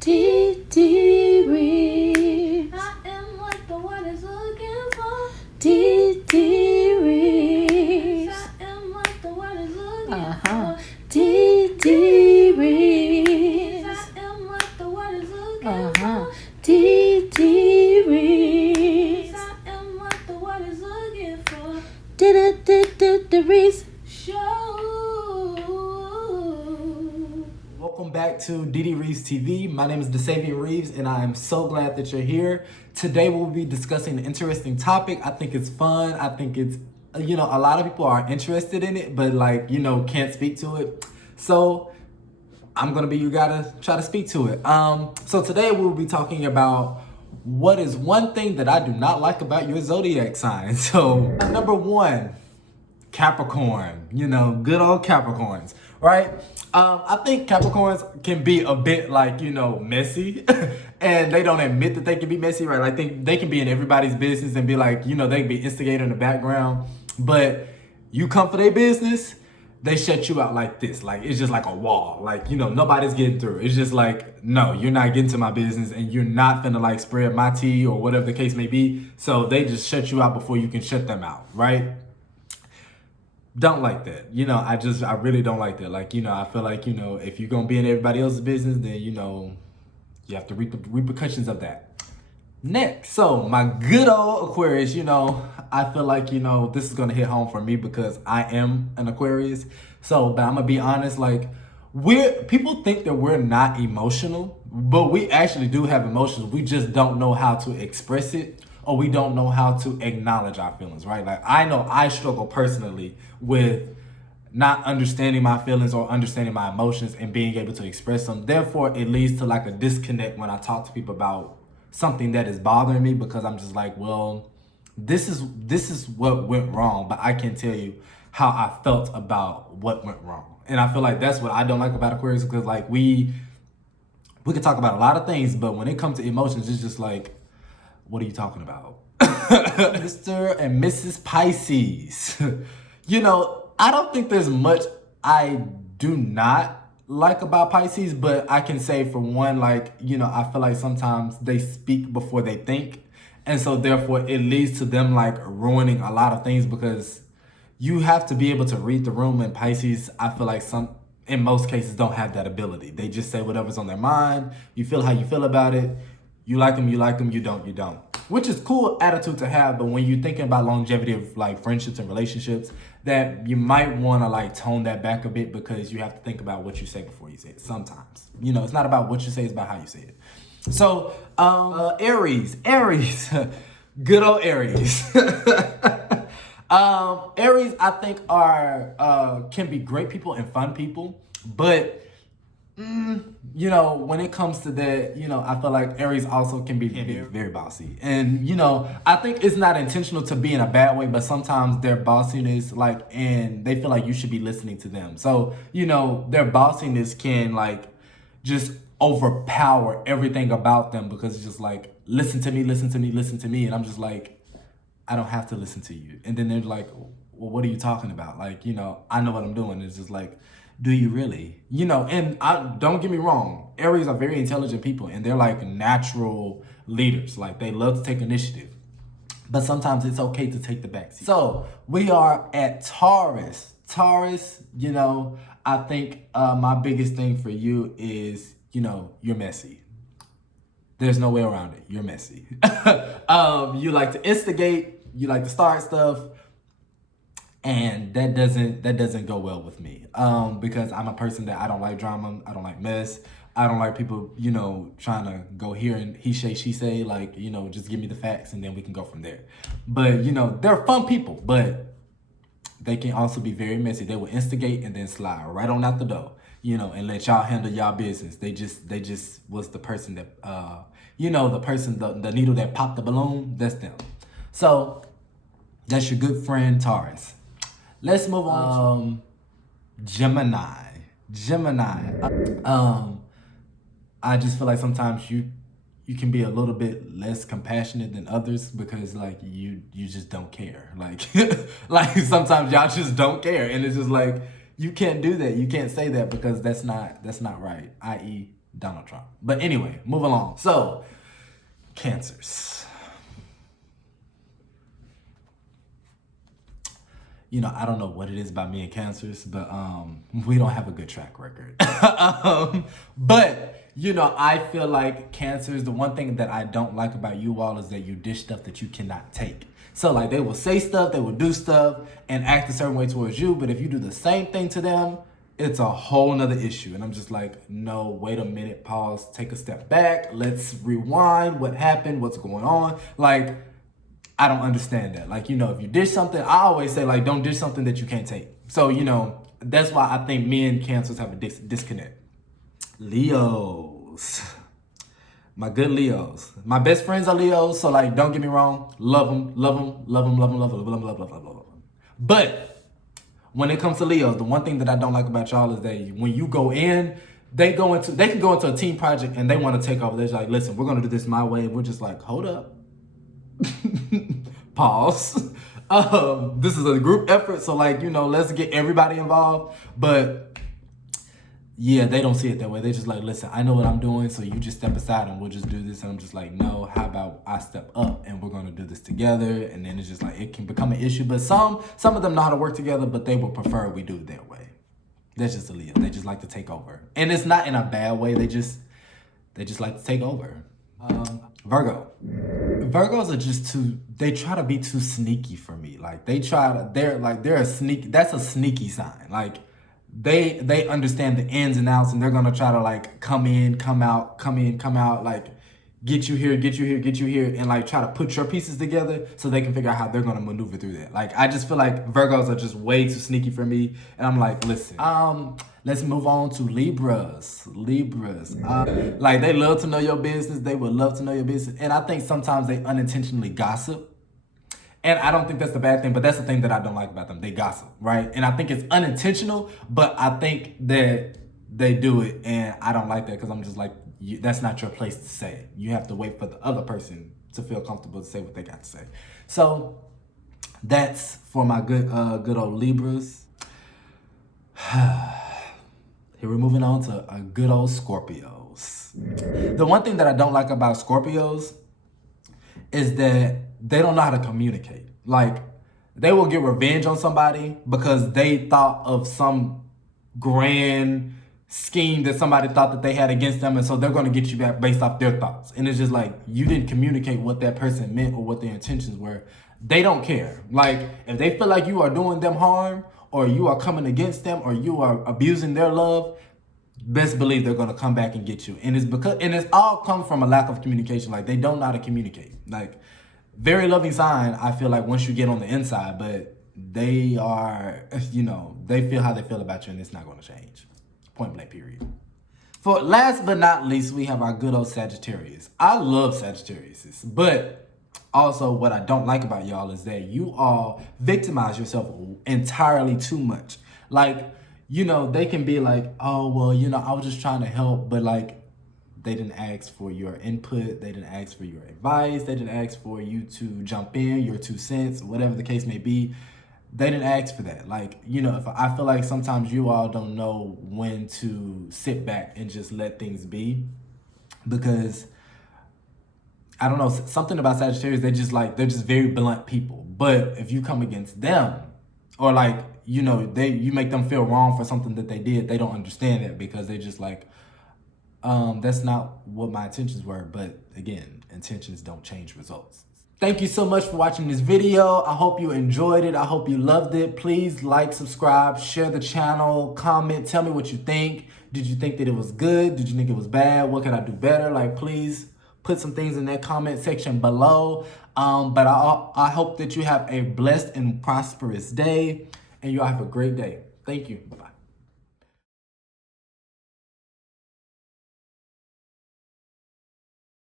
D Reeves. I am what the world is looking for. D Reeves. I am what the world is looking Uh-huh. for. D Reeves. I am what the world is looking Uh-huh. for. D Reeves. I am what the world is looking for. D Reeves. Show. Welcome back to DD Reeves TV. My name is DeSavian Reeves, and I am so glad that you're here. Today we'll be discussing an interesting topic. I think it's fun. I think it's, a lot of people are interested in it, but can't speak to it. So I'm gonna be your guy to try to speak to it. So today we'll be talking about what is one thing that I do not like about your zodiac sign. So number one, Capricorn, good old Capricorns, right? I think Capricorns can be a bit messy and they don't admit that they can be messy, right? Like they can be in everybody's business and be like, they can be instigator in the background, but you come for their business, they shut you out like this. Like, it's just like a wall. Like, nobody's getting through. It's just like, no, you're not getting to my business and you're not finna spread my tea or whatever the case may be. So they just shut you out before you can shut them out, right? Don't like that. I really don't like that. I feel like, if you're going to be in everybody else's business, then, you have to reap the repercussions of that. Next, so my good old Aquarius, I feel like, this is going to hit home for me because I am an Aquarius. So, but I'm going to be honest, people think that we're not emotional, but we actually do have emotions. We just don't know how to express it, or we don't know how to acknowledge our feelings, right? Like, I know I struggle personally with not understanding my feelings or understanding my emotions and being able to express them. Therefore, it leads to a disconnect when I talk to people about something that is bothering me, because I'm just like, well, this is what went wrong, but I can't tell you how I felt about what went wrong. And I feel like that's what I don't like about Aquarius, because we could talk about a lot of things, but when it comes to emotions, it's just like, what are you talking about? Mr. and Mrs. Pisces. I don't think there's much I do not like about Pisces, but I can say for one, I feel like sometimes they speak before they think. And so therefore it leads to them ruining a lot of things, because you have to be able to read the room, and Pisces, I feel like in most cases don't have that ability. They just say whatever's on their mind. You feel how you feel about it. You like them, you don't, you don't. Which is cool attitude to have, but when you're thinking about longevity of friendships and relationships, that you might want to tone that back a bit, because you have to think about what you say before you say it sometimes. It's not about what you say, it's about how you say it. So, Aries, good old Aries. Aries, I think can be great people and fun people, but when it comes to that, I feel like Aries also can be very bossy. And, I think it's not intentional to be in a bad way, but sometimes their bossiness, and they feel like you should be listening to them. So, their bossiness can, just overpower everything about them, because it's just listen to me. And I'm just like, I don't have to listen to you. And then they're like, well, what are you talking about? I know what I'm doing. It's just do you really? And don't get me wrong, Aries are very intelligent people, and they're natural leaders. They love to take initiative, but sometimes it's okay to take the backseat. So we are at Taurus. Taurus, I think my biggest thing for you is, you're messy. There's no way around it. You're messy. You like to instigate, you like to start stuff. And that doesn't go well with me, because I'm a person that I don't like drama. I don't like mess. I don't like people, trying to go here and he say, she say, just give me the facts and then we can go from there. But, they're fun people, but they can also be very messy. They will instigate and then slide right on out the door, and let y'all handle y'all business. They just was the person that, the needle that popped the balloon, that's them. So that's your good friend, Taurus. Let's move on. Gemini. I just feel like sometimes you can be a little bit less compassionate than others, because you just don't care. Sometimes y'all just don't care, and it's just you can't do that. You can't say that, because that's not right. I.e., Donald Trump. But anyway, move along. So, Cancers. You know, I don't know what it is about me and Cancers, but we don't have a good track record. But, you know, I feel like Cancers, the one thing that I don't like about you all is that you dish stuff that you cannot take. So, like, they will say stuff, they will do stuff, and act a certain way towards you, but if you do the same thing to them, it's a whole nother issue. And I'm just like, no, wait a minute, pause, take a step back, let's rewind, what happened, what's going on. Like, I don't understand that. Like, you know, if you dish something, I always say, like, don't dish something that you can't take. So, you know, that's why I think me and Cancers have a disconnect. Leos. My good Leos. My best friends are Leos, so, like, don't get me wrong. Love them, love them, love them, love them, love them, love them, love them, love them, love them. But when it comes to Leos, the one thing that I don't like about y'all is that when you go in, they can go into a team project and they want to take over. They're like, listen, we're going to do this my way. And we're just like, hold up. Pause. This is a group effort, so, like, you know, let's get everybody involved. But yeah, they don't see it that way. They're just like, listen, I know what I'm doing, so you just step aside and we'll just do this. And I'm just like, no, how about I step up and we're gonna do this together? And then it's just like, it can become an issue. But some of them know how to work together, but they would prefer we do it their way. That's just a Leo. They just like to take over. And it's not in a bad way. They just like to take over. Virgo. Virgos are just they try to be too sneaky for me. Like, they're a sneak, that's a sneaky sign. Like, they understand the ins and outs, and they're gonna try to, like, come in, come out, come in, come out, like, get you here, get you here, get you here, and, like, try to put your pieces together so they can figure out how they're gonna maneuver through that. Like, I just feel like Virgos are just way too sneaky for me, and I'm like, listen, let's move on to Libras. Like, they love to know your business. They would love to know your business. And I think sometimes they unintentionally gossip. And I don't think that's the bad thing, but that's the thing that I don't like about them. They gossip, right? And I think it's unintentional, but I think that they do it, and I don't like that because I'm just like, that's not your place to say it. You have to wait for the other person to feel comfortable to say what they got to say. So that's for my good old Libras. Here we're moving on to a good old Scorpios. The one thing that I don't like about Scorpios is that they don't know how to communicate. Like, they will get revenge on somebody because they thought of some grand scheme that somebody thought that they had against them, and so they're going to get you back based off their thoughts. And it's just like, you didn't communicate what that person meant or what their intentions were. They don't care. Like, if they feel like you are doing them harm, or you are coming against them, or you are abusing their love, best believe they're gonna come back and get you. And it's all come from a lack of communication. Like, they don't know how to communicate. Like, very loving sign, I feel like, once you get on the inside, but they are, you know, they feel how they feel about you, and it's not gonna change. Point blank, period. For last but not least, we have our good old Sagittarius. I love Sagittarius, but also what I don't like about y'all is that you all victimize yourself entirely too much. Like, you know, they can be like, oh, well, you know, I was just trying to help, but, like, they didn't ask for your input, they didn't ask for your advice, they didn't ask for you to jump in, your 2 cents, whatever the case may be. They didn't ask for that. Like, you know, if I feel like sometimes you all don't know when to sit back and just let things be, because I don't know, something about Sagittarius, they're just very blunt people. But if you come against them, or, like, you know, you make them feel wrong for something that they did, they don't understand that, because they just like, that's not what my intentions were. But again, intentions don't change results. Thank you so much for watching this video. I hope you enjoyed it. I hope you loved it. Please like, subscribe, share the channel, comment, tell me what you think. Did you think that it was good? Did you think it was bad? What can I do better? Like, please put some things in that comment section below. But I hope that you have a blessed and prosperous day, and you all have a great day. Thank you. Bye-bye.